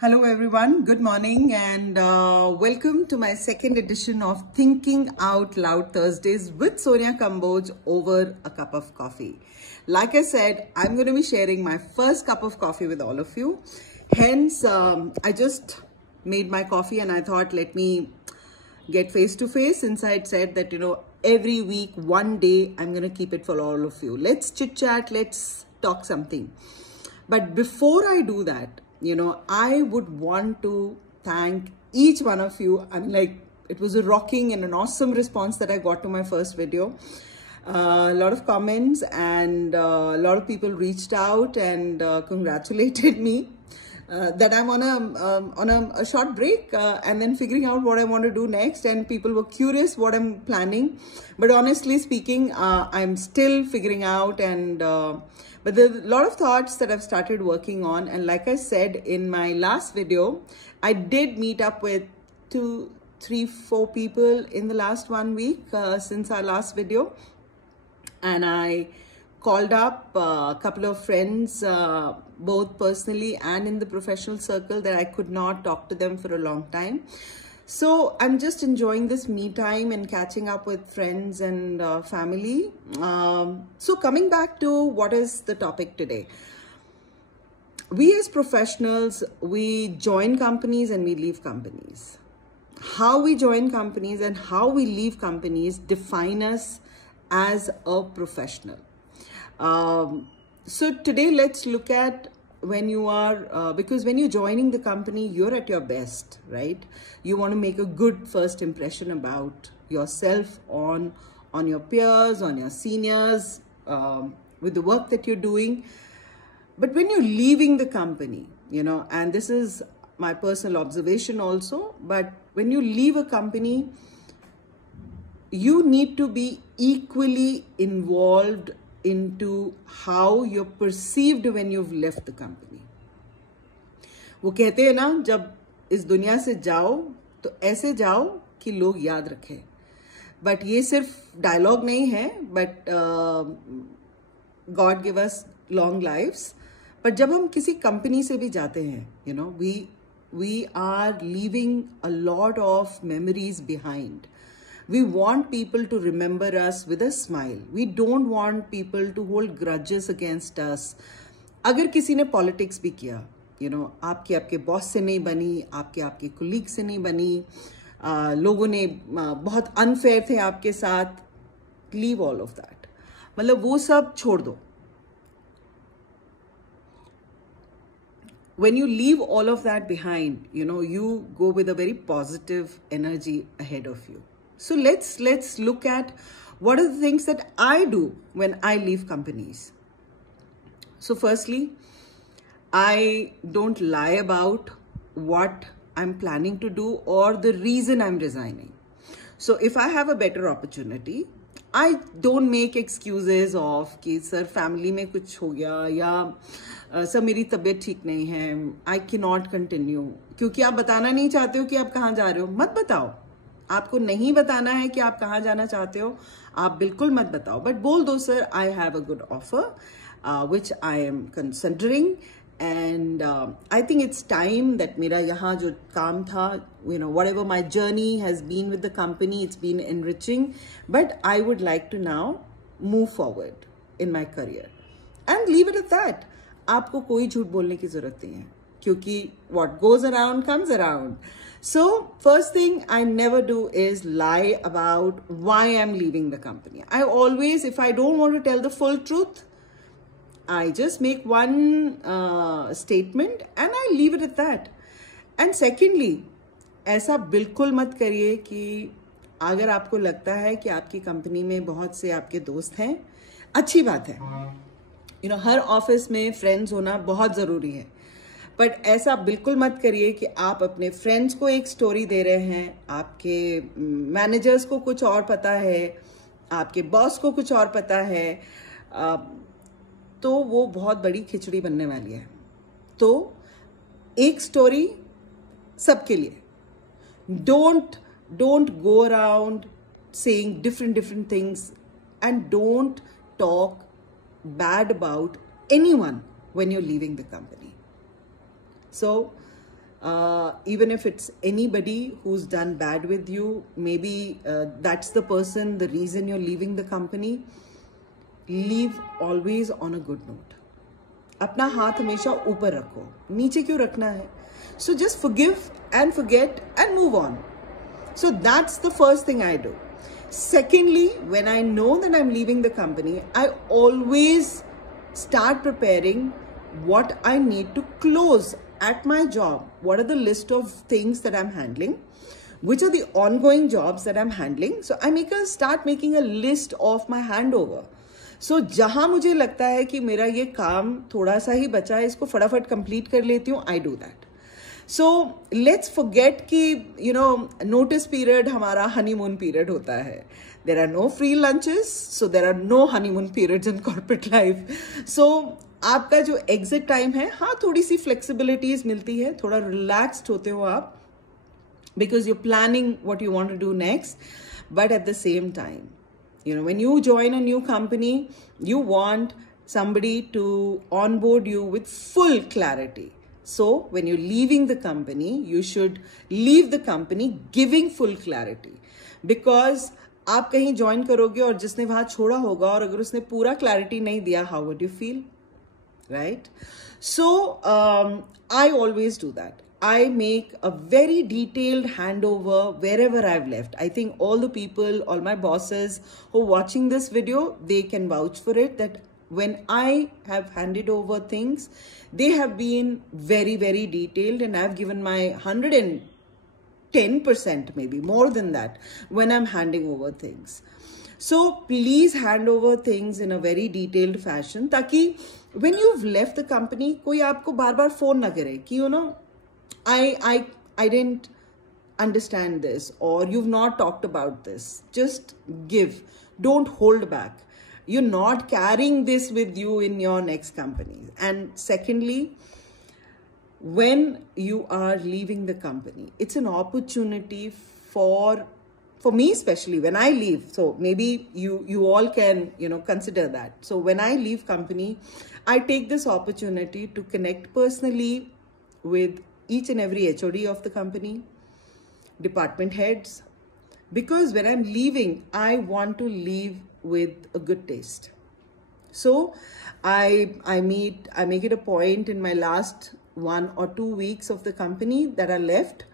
Hello everyone, good morning and welcome to my second edition of Thinking Out Loud Thursdays with Sonia Kamboj over a cup of coffee. Like I said, I'm going to be sharing my first cup of coffee with all of you. Hence, I just made my coffee and I thought let me get face to face since I had said that, every week, one day, I'm going to keep it for all of you. Let's chit chat, let's talk something. But before I do that, I would want to thank each one of you. It was a rocking and an awesome response that I got to my first video. A lot of comments and a lot of people reached out and congratulated me that I'm on a short break and then figuring out what I want to do next. And people were curious what I'm planning. But honestly speaking, I'm still figuring out and but there are a lot of thoughts that I've started working on. And like I said in my last video, I did meet up with 2, 3, 4 people in the last 1 week since our last video. And I called up a couple of friends, both personally and in the professional circle, that I could not talk to them for a long time. So I'm just enjoying this me time and catching up with friends and family. So coming back to what is the topic today. We as professionals, we join companies and we leave companies. How we join companies and how we leave companies define us as a professional. So today let's look at when you are, because when you're joining the company, you're at your best, right? You want to make a good first impression about yourself on your peers, on your seniors, with the work that you're doing. But when you're leaving the company, and this is my personal observation also, but when you leave a company, you need to be equally involved into how you're perceived when you've left the company. वो कहते हैं ना, जब इस दुनिया से जाओ तो ऐसे जाओ कि लोग याद रखें. But ये सिर्फ डायलॉग नहीं है, but God give us long lives. But जब हम किसी कंपनी से भी जाते हैं, we are leaving a lot of memories behind. We want people to remember us with a smile. We don't want people to hold grudges against us. अगर किसी ने politics भी किया, आपके boss से नहीं बनी, आपके colleague से नहीं बनी, लोगों ने बहुत unfair थे आपके साथ, leave all of that. मतलब वो सब छोड़ दो. When you leave all of that behind, you go with a very positive energy ahead of you. So let's look at what are the things that I do when I leave companies. So firstly, I don't lie about what I'm planning to do or the reason I'm resigning. So if I have a better opportunity, I don't make excuses of कि sir family में कुछ हो गया या sir मेरी तबीयत ठीक नहीं है, I cannot continue. क्योंकि आप बताना नहीं चाहते हो कि आप कहाँ जा रहे हो, मत बताओ. आपको नहीं बताना है कि आप कहाँ जाना चाहते हो, आप बिल्कुल मत बताओ. बट बोल दो sir I have a good offer which I am considering and I think it's time that मेरा यहाँ जो काम था, whatever my journey has been with the company, it's been enriching, but I would like to now move forward in my career and leave it at that. आपको कोई झूठ बोलने की जरूरत नहीं है, क्योंकि what goes around comes around. So first thing I never do is lie about why I'm leaving the company. I always, if I don't want to tell the full truth, I just make one statement and I leave it at that. And secondly, ऐसा बिल्कुल मत करिए कि अगर आपको लगता है कि आपकी कंपनी में बहुत से आपके दोस्त हैं, अच्छी बात है. हर ऑफिस में फ्रेंड्स होना बहुत ज़रूरी है. बट ऐसा बिल्कुल मत करिए कि आप अपने फ्रेंड्स को एक स्टोरी दे रहे हैं, आपके मैनेजर्स को कुछ और पता है, आपके बॉस को कुछ और पता है, तो वो बहुत बड़ी खिचड़ी बनने वाली है. तो एक स्टोरी सबके लिए. Don't go around saying different things and don't talk bad about anyone when you're leaving the company. So Even if it's anybody who's done bad with you, maybe that's the person, the reason you're leaving the company. Leave always on a good note. अपना हाथ हमेशा ऊपर रखो, नीचे क्यों रखना है? So just forgive and forget and move on. So that's the first thing I do. Secondly, when I know that I'm leaving the company, I always start preparing what I need to close at my job. What are the list of things that I'm handling? Which are the ongoing jobs that I'm handling? So I start making a list of my handover. So जहाँ मुझे लगता है कि मेरा ये काम थोड़ा सा ही बचा है, इसको फटाफट कंप्लीट कर लेती हूँ, I do that. So let's forget कि notice period हमारा honeymoon period होता है. There are no free lunches, so there are no honeymoon periods in corporate life. So आपका जो exit time है, हाँ थोड़ी सी flexibilities मिलती है, थोड़ा relaxed होते हो आप, because you're planning what you want to do next. But at the same time, when you join a new company, you want somebody to onboard you with full clarity. So when you're leaving the company, you should leave the company giving full clarity. Because आप कहीं join करोगे और जिसने वहाँ छोड़ा होगा और अगर उसने पूरा clarity नहीं दिया, how would you feel? Right? So I always do that. I make a very detailed handover wherever I've left. I think all the people, all my bosses who are watching this video, they can vouch for it, that when I have handed over things, they have been very, very detailed, and I've given my 110%, maybe more than that, when I'm handing over things. So please hand over things in a very detailed fashion, ताकि when you've left the company, कोई आपको बार-बार phone ना करे कि I didn't understand this, or you've not talked about this. Just give. Don't hold back. You're not carrying this with you in your next company. And secondly, when you are leaving the company, it's an opportunity for me, especially when I leave. So maybe you all can, consider that. So when I leave company, I take this opportunity to connect personally with each and every HOD of the company, department heads, because when I'm leaving, I want to leave with a good taste. So I make it a point in my last 1 or 2 weeks of the company that are left,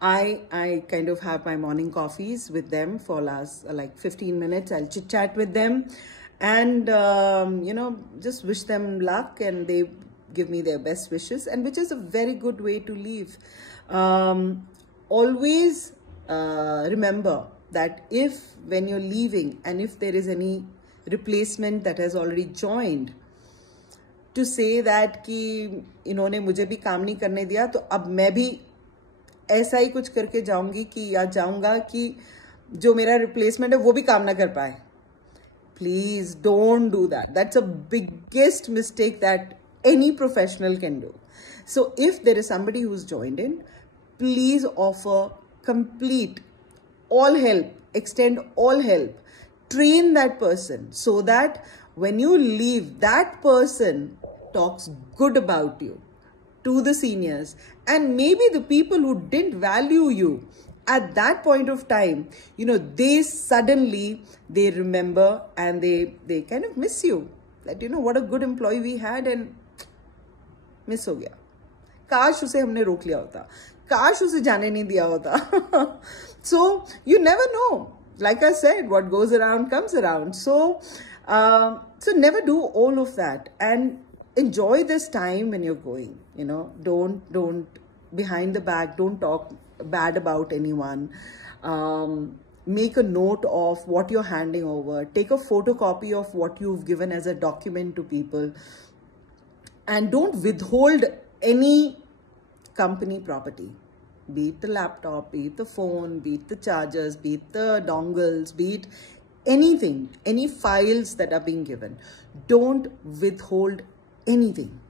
I kind of have my morning coffees with them for last like 15 minutes. I'll chit chat with them and, just wish them luck, and they give me their best wishes, and which is a very good way to leave. Always remember that when you're leaving, and if there is any replacement that has already joined, to say that कि इन्होंने मुझे भी काम नहीं करने दिया, तो अब मैं भी ऐसा ही कुछ करके जाऊंगी कि या जाऊंगा कि जो मेरा replacement है वो भी काम ना कर पाए. Please don't do that. That's a biggest mistake that any professional can do. So if there is somebody who's joined in, please offer complete all help, extend all help, train that person so that when you leave, that person talks good about you to the seniors, and maybe the people who didn't value you at that point of time, they suddenly, they remember and they kind of miss you, that what a good employee we had and miss हो गया, काश उसे हमने रोक लिया होता, काश उसे जाने नहीं दिया होता. So you never know. Like I said, what goes around comes around. So never do all of that, and enjoy this time when you're going. Don't behind the back, don't talk bad about anyone. Make a note of what you're handing over. Take a photocopy of what you've given as a document to people. And don't withhold any company property, be it the laptop, be it the phone, be it the chargers, be it the dongles, be it anything, any files that are being given. Don't withhold anything.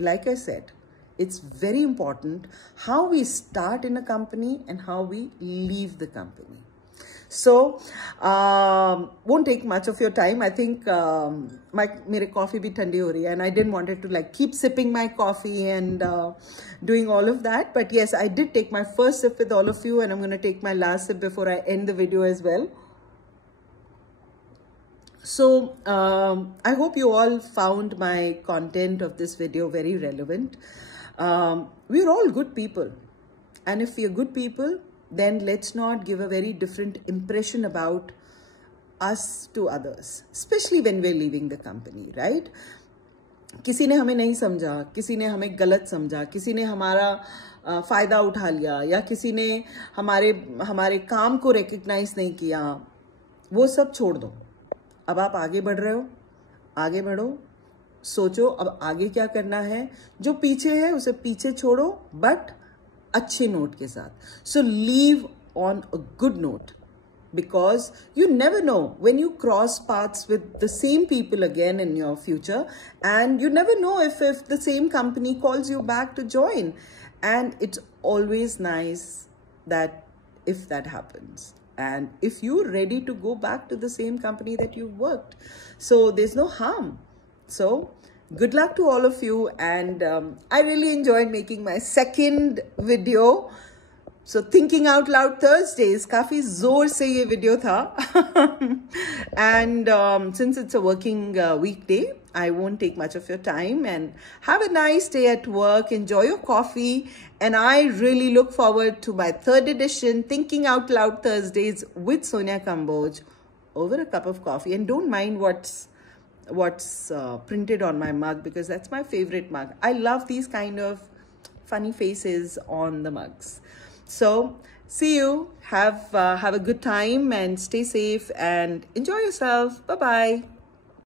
Like I said, it's very important how we start in a company and how we leave the company. So won't take much of your time. I think mere coffee bhi thandi ho rahi hai, and I didn't want it to like keep sipping my coffee and doing all of that. But yes, I did take my first sip with all of you, and I'm going to take my last sip before I end the video as well. So I hope you all found my content of this video very relevant. We're all good people, and if we're good people, then let's not give a very different impression about us to others, especially when we're leaving the company, right? किसी ने हमें नहीं समझा, किसी ने हमें गलत समझा, किसी ने हमारा फायदा उठा लिया, या किसी ने हमारे काम को रिकॉग्नाइज नहीं किया, वो सब छोड़ दो. अब आप आगे बढ़ रहे हो, आगे बढ़ो, सोचो अब आगे क्या करना है. जो पीछे है उसे पीछे छोड़ो, बट अच्छे नोट के साथ. So leave on a good note, because you never know when you cross paths with the same people again in your future, and you never know if the same company calls you back to join. And it's always nice that if that happens, and if you're ready to go back to the same company that you worked, so there's no harm. So good luck to all of you, and I really enjoyed making my second video. So thinking out loud Thursdays, काफी जोर से ये video था. And since it's a working weekday, I won't take much of your time, and have a nice day at work. Enjoy your coffee, and I really look forward to my third edition Thinking Out Loud Thursdays with Sonia Kamboj over a cup of coffee. And don't mind what's printed on my mug, because that's my favorite mug. I love these kind of funny faces on the mugs. So see you, have a good time, and stay safe and enjoy yourself. Bye bye.